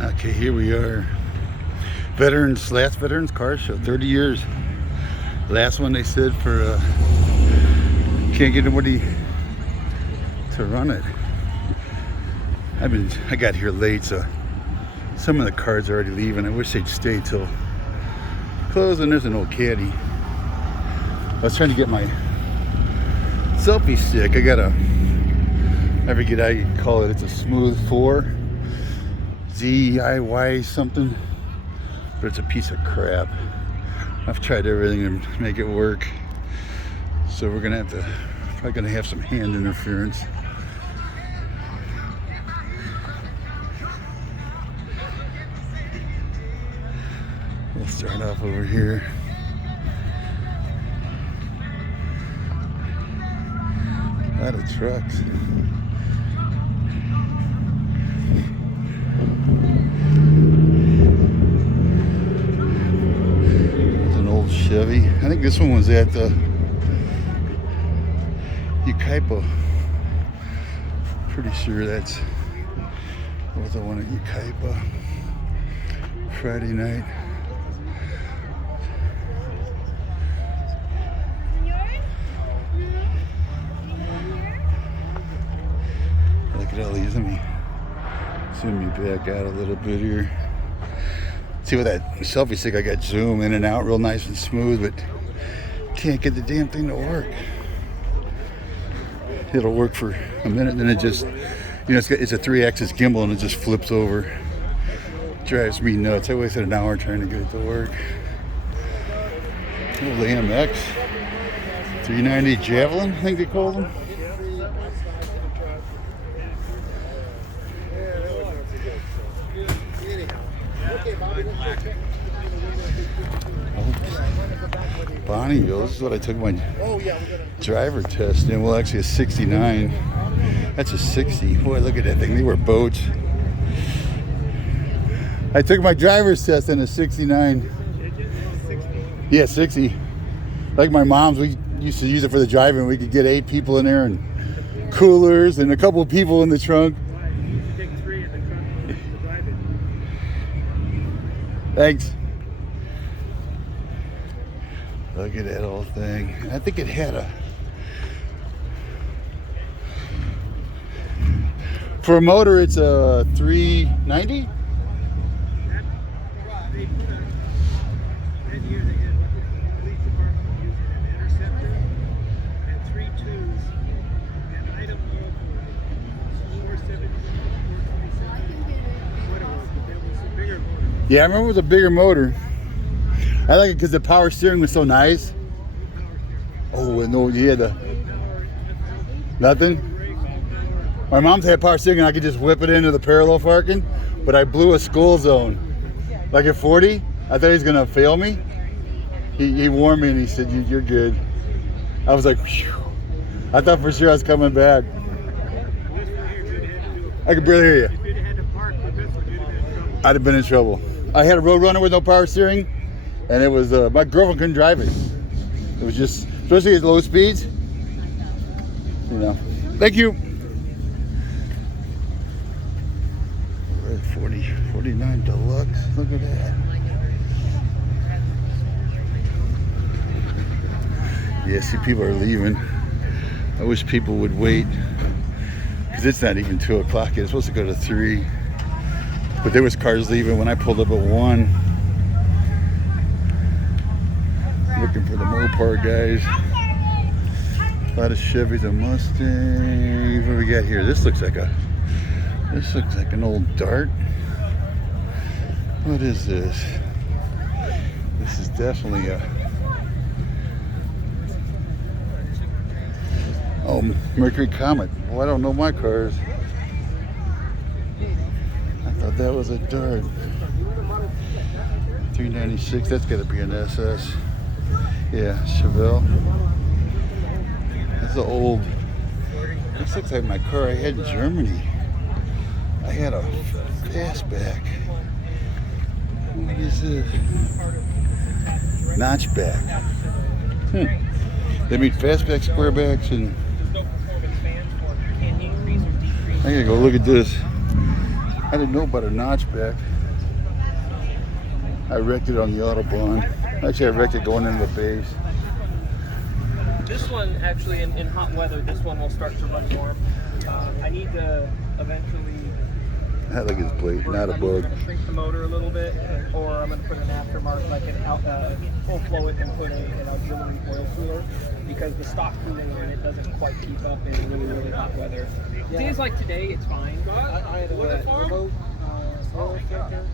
Okay, here we are. Last Veterans Car Show, 30 years. Last one they said for, can't get anybody to run it. I got here late, so some of the cars are already leaving. I wish they'd stay till close, and there's an old caddy. I was trying to get my selfie stick. I got I forget how you call it. It's a Smooth 4. ZIY something, but it's a piece of crap. I've tried everything to make it work, so we're probably gonna have some hand interference. We'll start off over here. A lot of trucks. Chevy. I think this one was at Ukaipa. Pretty sure was the one at Ukaipa. Friday night. Look at all these. Let me zoom you back out a little bit here. See, with that selfie stick, I got zoom in and out real nice and smooth, but can't get the damn thing to work. It'll work for a minute, and then it just, it's a 3-axis gimbal, and it just flips over. Drives me nuts. I wasted an hour trying to get it to work. Old AMX 390 Javelin, I think they call them. Bonneville, this is what I took my driver test in. Well, actually a 69. That's a 60. Boy, look at that thing. They were boats. I took my driver's test in a 69. Yeah, 60. Like my mom's, we used to use it for the driving. We could get 8 people in there and coolers and a couple of people in the trunk. Take 3 in the trunk to drive it. Thanks. Look at that old thing. I think it had for a motor, it's a 390. That year they had the police department using an Interceptor and 3 2s and item 470, 427, what it was, but that was a bigger motor. Yeah, I remember it was a bigger motor. I like it because the power steering was so nice. Oh, and no, you had nothing? My mom's had power steering, and I could just whip it into the parallel parking, but I blew a school zone. Like at 40, I thought he was going to fail me. He warned me, and he said, you're good. I was like, phew. I thought for sure I was coming back. I could barely hear you. If you'd had to park with this one, you'd have been in trouble. I'd have been in trouble. I had a Roadrunner with no power steering, and it was, my girlfriend couldn't drive it. It was just, especially at low speeds. Thank you. We're at 49 Deluxe. Look at that. Yeah, see, people are leaving. I wish people would wait, because it's not even 2 o'clock yet. It's supposed to go to 3. But there was cars leaving when I pulled up at 1. Looking for the Mopar guys. A lot of Chevys and Mustangs. What do we got here? This looks like an old Dart. What is this? This is definitely a Mercury Comet. Well, I don't know my cars. I thought that was a Dart. 396. That's got to be an SS. Yeah, Chevelle. That's an old. This looks like my car I had in Germany. I had a fastback. What is this? Notchback. They made fastback, squarebacks, and I gotta go look at this. I didn't know about a notchback. I wrecked it on the Autobahn. Actually, I wrecked it going into the base. This one, actually, in hot weather, this one will start to run warm. I need to eventually... I like his plate, not a I'm bug. either going to shrink the motor a little bit, or I'm going to put an aftermarket, like full flow it and put an auxiliary oil cooler, because the stock cooling on it doesn't quite keep up in really, really hot weather. Days like today, it's fine. I had a remote oil filter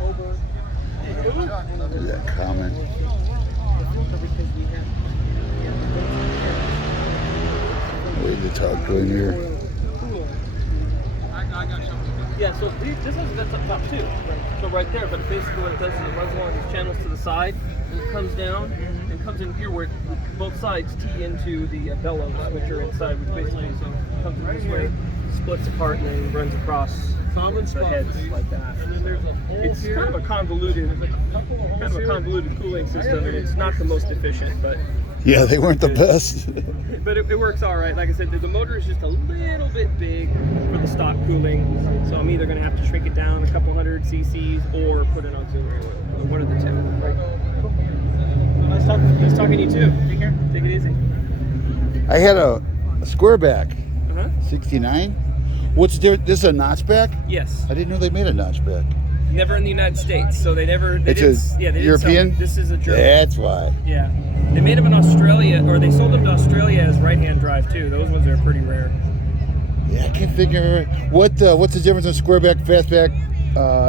over. That comment. Wait to talk to him here. Yeah, so this has that's up top too. So right there, but basically what it does is it runs along these channels to the side, and it comes down and comes in here where both sides tee into the bellows, which are inside, which basically so comes in this way, splits apart, and then runs across the heads like that. And then there's it's kind of a convoluted cooling system, and it's not the most efficient, but Yeah, they weren't the best. but it works all right. Like I said, the motor is just a little bit big for the stock cooling, so I'm either going to have to shrink it down a couple hundred cc's or put an auxiliary oil. One of the two. Right? Cool. Nice talking to you too. Take care. Take it easy. I had a squareback, Uh-huh. 69. What's different? This is a notchback? Yes. I didn't know they made a notchback. Never in the United States, so they never. They It's didn't, a yeah, they didn't European? Sell, this is a German. That's why. Yeah. They made them in Australia, or they sold them to Australia as right-hand drive too. Those ones are pretty rare. Yeah, I can't figure what's the difference in squareback, fastback,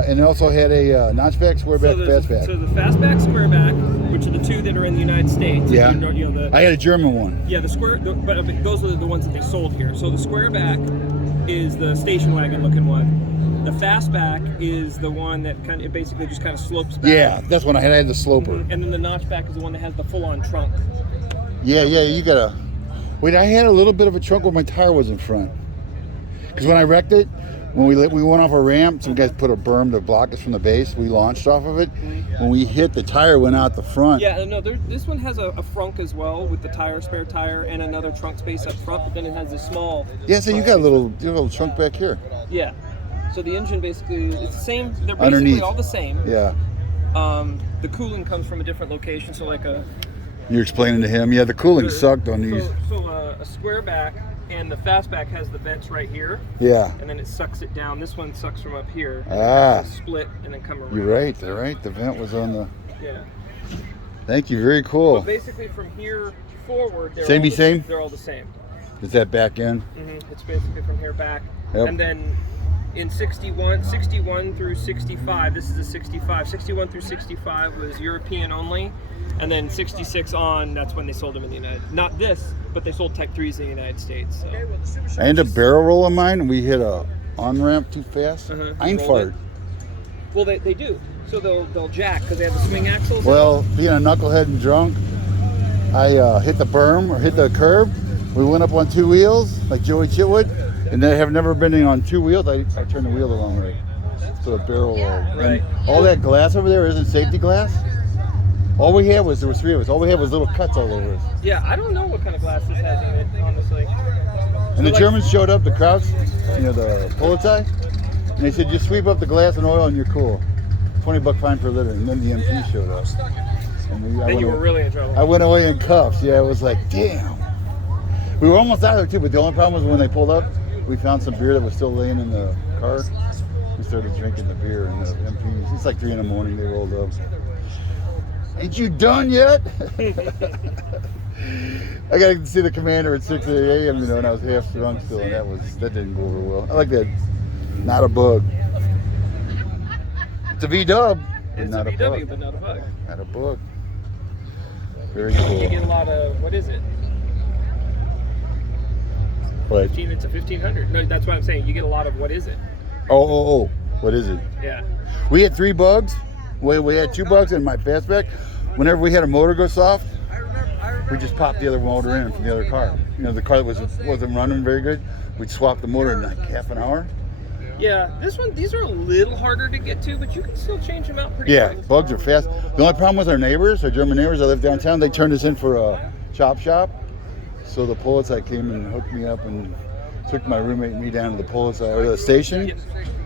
and it also had a notchback, squareback, fastback. So the fastback, squareback, which are the two that are in the United States. Yeah. You know, I had a German one. Yeah, but those are the ones that they sold here. So the squareback is the station wagon looking one. The fastback is the one that it basically just kind of slopes back. Yeah, that's when I had the sloper. And then the notchback is the one that has the full-on trunk. Yeah, you gotta. Wait, I had a little bit of a trunk where my tire was in front. Because when I wrecked it, when we went off a ramp, some guys put a berm to block us from the base. We launched off of it. When we hit, the tire went out the front. Yeah, no, this one has a frunk as well with the spare tire, and another trunk space up front. But then it has this small. Yeah, so you got a little trunk back here. Yeah. So the engine basically, it's the same. They're basically Underneath. all the same. Yeah. The cooling comes from a different location. So like You're explaining to him. Yeah, the cooling sucked on these. So a square back and the fastback has the vents right here. Yeah. And then it sucks it down. This one sucks from up here. Ah. Split and then come around. You're right. They're right. The vent was on the. Yeah. Thank you. Very cool. But basically from here forward, they're Same? all the same. Is that back end? Mm-hmm. It's basically from here back. Yep. And then in 61 through 65, this is a 65. 61 through 65 was European only. And then 66 on, that's when they sold them in the United. Not this, but they sold Type 3s in the United States. So. I ended up barrel rolling mine, and we hit a on-ramp too fast. Uh-huh. Einfahrt. Well, they do. So they'll jack because they have the swing axles. Well, being a knucklehead and drunk, I hit the berm or hit the curb. We went up on two wheels like Joey Chitwood, and they have never been in on two wheels. I turned the wheel the wrong way, so the barrel rolled. Right. And all that glass over there isn't safety glass. All we had was, there was three of us. All we had was little cuts all over us. Yeah, I don't know what kind of glass this has in it, honestly. And the Germans showed up, the Krauts, the Polizei, and they said, just sweep up the glass and oil and you're cool. $20 fine per liter. And then the MP showed up. And Then you were really in trouble. I went away in cuffs. Yeah, it was like, damn. We were almost out of there too, but the only problem was when they pulled up, we found some beer that was still laying in the car. We started drinking the beer and the MPs. It's like 3 in the morning, they rolled up. Ain't you done yet? I got to see the commander at 6 a.m. And I was half drunk still, and that didn't go over well. I like that. Not a bug. It's a V-dub. It's not a VW, bug. but not a bug. Not a bug. Very cool. You get a lot of, what is it? What? It's a 1500. No, that's what I'm saying. You get a lot of, what is it? Oh. What is it? Yeah. We had 3 bugs. We had 2 bugs in my fastback. Whenever we had a motor go soft, we just popped the other motor in from the other car. The car that wasn't running very good, we'd swap the motor in like half an hour. Yeah, these are a little harder to get to, but you can still change them out pretty Yeah, quick. bugs are fast. The only problem was our German neighbors that live downtown, they turned us in for a chop shop. So the Polizei came and hooked me up and took my roommate and me down to the police or the station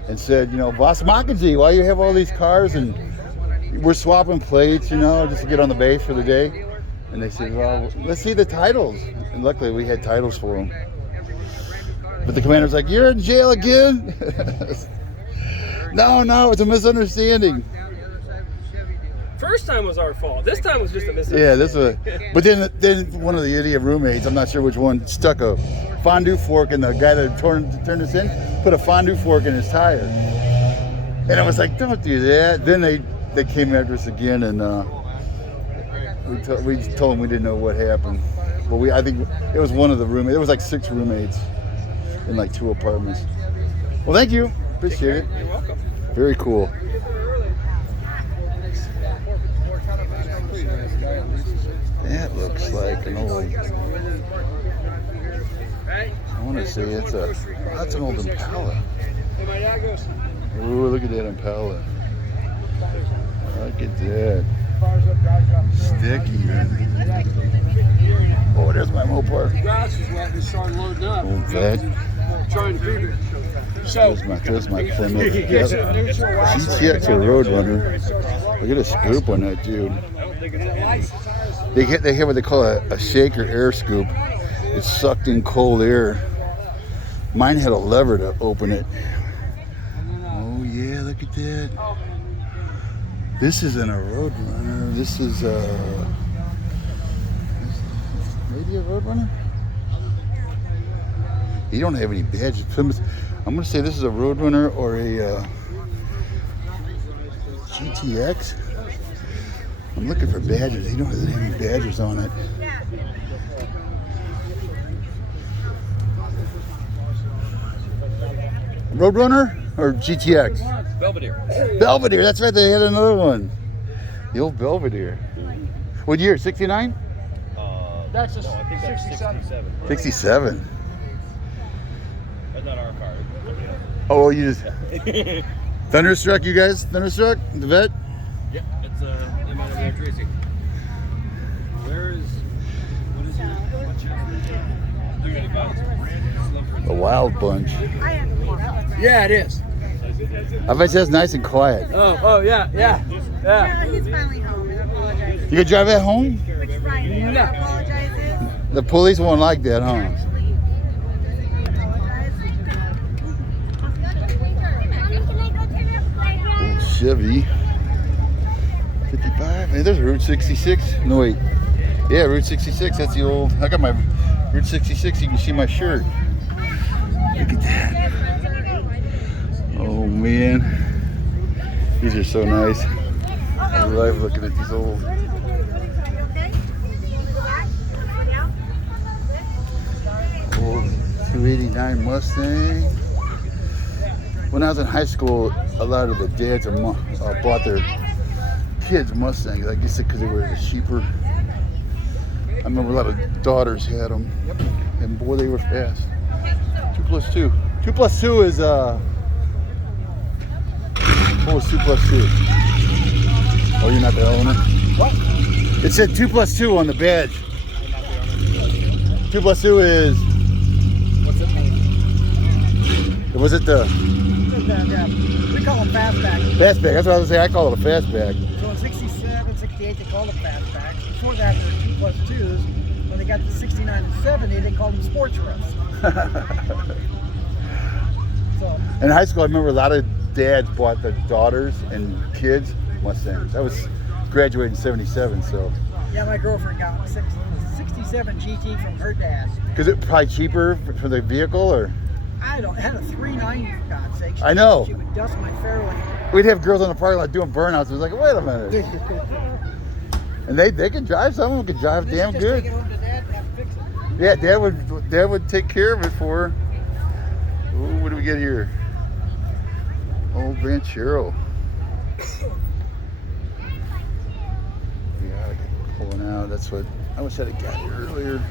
and said, you know, Boss Makaji, why you have all these cars and we're swapping plates, you know, just to get on the base for the day. And they said, well, let's see the titles. And luckily we had titles for them. But the commander's like, you're in jail again? No, it's a misunderstanding. First time was our fault. This time was just a misunderstanding. Yeah, this was. But then one of the idiot roommates, I'm not sure which one, stuck a fondue fork, and the guy that turned us in put a fondue fork in his tire. And I was like, don't do that. Then they came after us again, and we told them we didn't know what happened. But I think it was one of the roommates. There was like 6 roommates in like 2 apartments. Well, thank you. Appreciate it. You're welcome. Very cool. That looks like an old. I want to say that's an old Impala. Ooh, look at that Impala. Look at that. Sticky. Oh, there's my Mopar. Grass is wet. We started loading up. Old vet. Trying to feed it. So There's my Plymouth. GTX or Roadrunner. Look at the scoop on that dude. They have what they call a shaker air scoop. It sucked in cold air. Mine had a lever to open it. Oh yeah, look at that. This isn't a Roadrunner. This is maybe a Roadrunner. You don't have any badges. Plymouth. I'm gonna say this is a Roadrunner or a GTX. I'm looking for badges. He don't have any badges on it. Roadrunner or GTX? Belvedere. Belvedere. That's right. They had another one. The old Belvedere. What year? 69? that's a 67. 67. That's not our car. Oh, you just Thunderstruck. You guys, Thunderstruck, the vet. Yeah, it's the man over there, Tracy. What is it? The Wild Bunch. Yeah, it is. I bet that's nice and quiet. Oh, yeah. Yeah, he's finally home and apologizes. You could drive at home? Which Friday he apologizes. The police won't like that, huh? Old Chevy. 55. Hey, there's Route 66. No, wait. Yeah, Route 66. That's the old. I got my Route 66. You can see my shirt. Look at that. Oh, man. These are so nice. I love looking at these old. Old 289 Mustang. When I was in high school, a lot of the dads bought their kids Mustangs. I guess because they were cheaper. I remember a lot of daughters had them, and boy, they were fast. 2+2. 2+2 is what was 2+2? Oh, you're not the owner. What? It said 2+2 on the badge. 2+2 is. What's it mean? Was it the We call them fastback. fastback? That's what I was gonna say. I call it a fastback. So in 67, 68, they called them fastbacks. Before that, they were 2+2s. When they got to 69 and 70, they called them sports refs. So, In high school, I remember a lot of dads bought their daughters and kids Mustangs. I was graduating in 77, so. yeah, my girlfriend got a 67 GT from her dad. Because it probably cheaper for the vehicle, or? I don't, it had a 390 for God's sake. I know. She would dust my Fairlane. We'd have girls on the parking lot doing burnouts. It was like, wait a minute. And they can drive. Some of them can drive damn Just good. take it home to Dad and have to fix it. Yeah, Dad would take care of it for her. Ooh, what do we get here? Old Ranchero. Yeah, I get pulling out. That's what I wish I'd have got here earlier.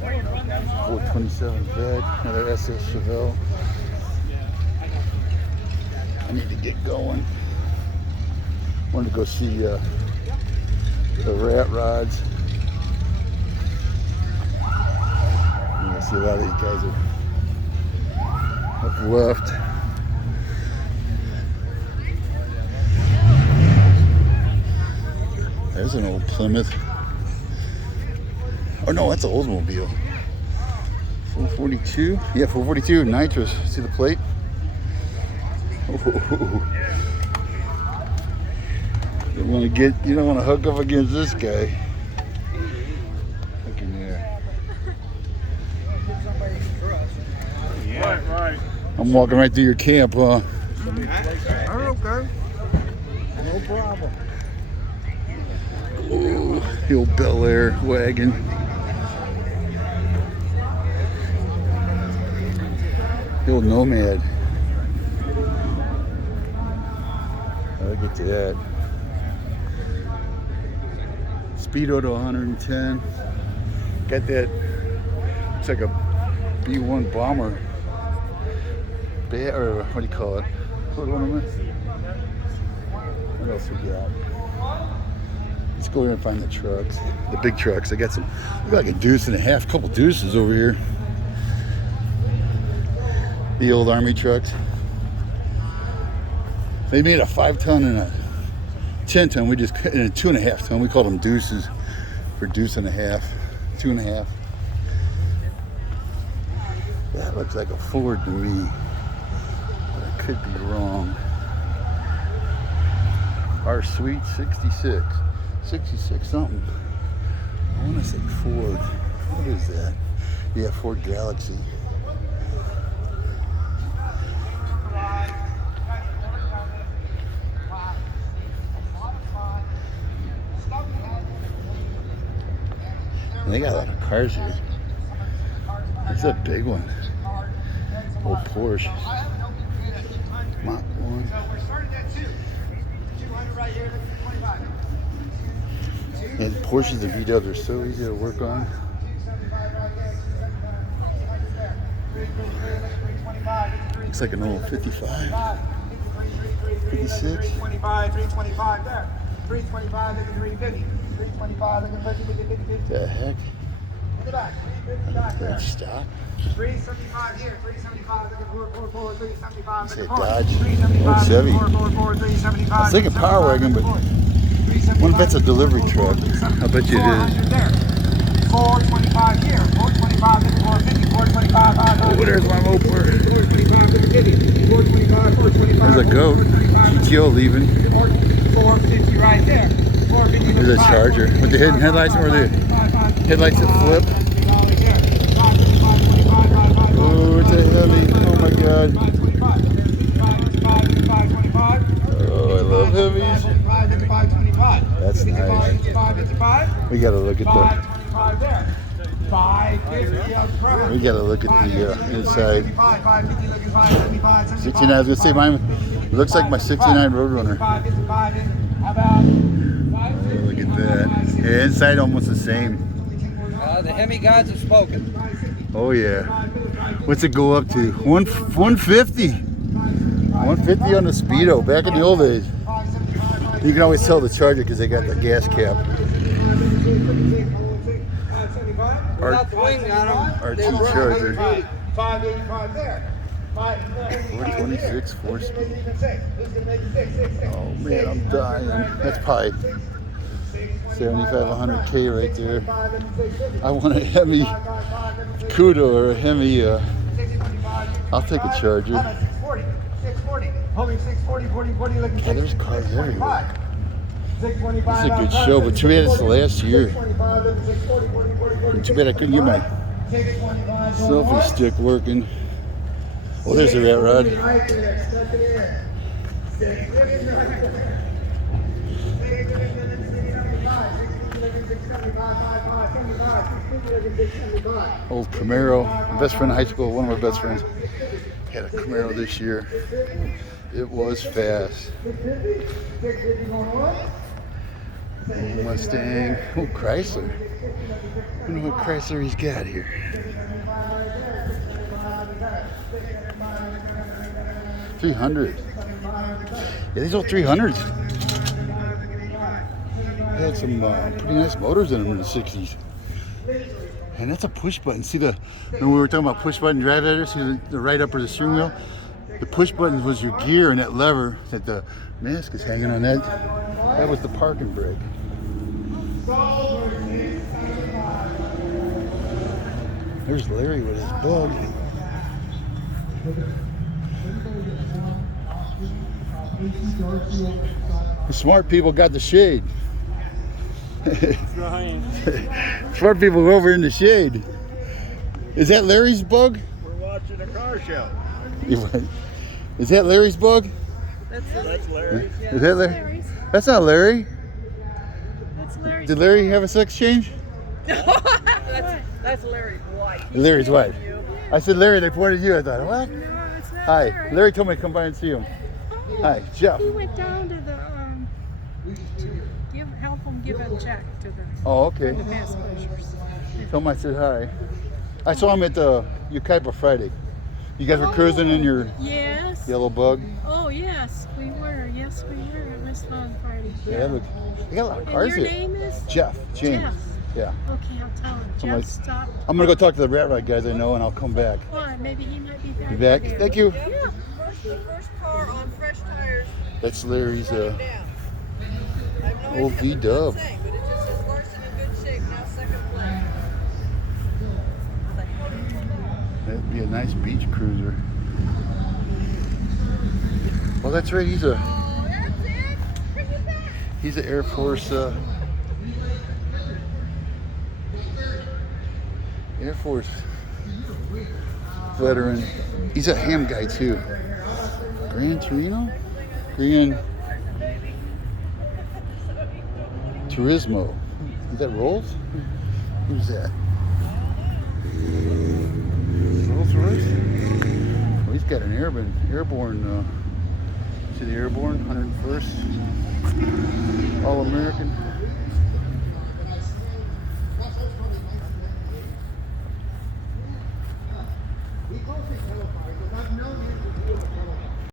427 Vet, another SS Chevelle. I need to get going. Wanted to go see the rat rods. You see a lot of these guys have left. There's an old Plymouth. Oh no, that's an Oldsmobile. 442. Yeah, 442 nitrous. See the plate? Oh. You don't want to hook up against this guy. Look in there. Right. I'm walking right through your camp, huh? Okay. No problem. Oh, the old Bel Air wagon. The old Nomad. I'll get to that. Speedo to 110. Got that. It's like a B-1 bomber. Or what do you call it? What else we got? Let's go here and find the trucks. The big trucks. I got some. Look like a deuce and a half. Couple deuces over here. The old Army trucks. They made a 5-ton and a 10-ton. We just and a 2.5-ton. We called them deuces for deuce and a half, 2.5. That looks like a Ford to me, but I could be wrong. Our Sweet 66 something. I want to say Ford. What is that? Yeah, Ford Galaxy. They got a lot of cars here. It's a big one. Old Porsche. Mach 1. And Porsches and VW are so easy to work on. Looks like an old 55. 56. 325 there. 325 at the 350. 325 at the 50. The heck? In the back. 355 there. Great stock. 375 here. 375 at the 444. 375 It's at a the Dodge. 375 Or Chevy. 444. 375. I was thinking Power Wagon, but what if that's a delivery truck? I bet you it is. 425 here. 425 at the 450. 425 Oh, there's my Moper. 425 at the 50. 425. 425. There's a goat. GTO leaving. 450 right there. 450. There's a Charger with the hidden headlights or the headlights that flip. Oh, it's a Hemi. Oh my God. Oh, I love Hemis. That's nice. We gotta look at we gotta look at the inside. 69. I was gonna say mine looks like my '69 Roadrunner. Oh, look at that. Yeah, inside almost the same. The Hemi gods have spoken. Oh yeah. What's it go up to? 150. 150 on the Speedo. Back in the old days. You can always tell the Charger because they got the gas cap. RT Charger. 585 there. 426 4-speed. Oh man, I'm dying. That's probably 75, 100K right there. I want a Hemi Cuda or a Hemi. I'll take a Charger. God, there's cars everywhere. This is a good show, but too bad it's the last year. Too bad I couldn't get my selfie stick working. Oh, there's a rat rod. Old Camaro. My best friend in high school, one of my best friends, had a Camaro this year. It was fast. Mustang. Oh, Chrysler. I wonder what Chrysler he's got here. $300. Yeah, these old 300s. They had some pretty nice motors in them in the 60s. And that's a push button. See when we were talking about push button drive editor, see the right upper of the steering wheel? The push button was your gear, and that lever that the mask is hanging on, that was the parking brake. There's Larry with his bug. The smart people got the shade. Smart people go over in the shade. Is that Larry's bug? We're watching a car show. Is that Larry's bug? That's Larry. Is that Larry? That's not Larry. That's Larry's. Did Larry have a sex change? That's Larry's wife. Larry's wife. I said Larry, they pointed at you. I thought, what? No, it's not Hi. Larry. Larry told me to come by and see him. Hi, Jeff. He went down to the help him give a check to the Oh, okay. pass pushers. Tell him I said hi. I saw him at the Ukaipa Friday. You guys were cruising in your Yes. yellow bug. Oh yes, we were. Yes, we were. It was fun party. Yeah, look. They got a lot of And cars your here. name is Jeff. James. Jeff. Yeah. Okay, I'll tell him. I'm like- Jeff, stop. I'm gonna go talk to the rat ride guys I know, and I'll come back. Well, maybe he might be back. You back? there. Thank you. Yeah. The first car on fresh tires That's Larry's down. I have no old idea what V-dub. that's saying, but it just says Larson in good shape, now second place. That'd be a nice beach cruiser. Well, that's right. He's a Oh, that's it! Bring it back! he's an Air Force veteran. He's a ham guy too. Gran Torino? Gran Turismo. Is that Rolls? Who's that? Rolls Royce? Oh, he's got an airborne. See the airborne 101st All American.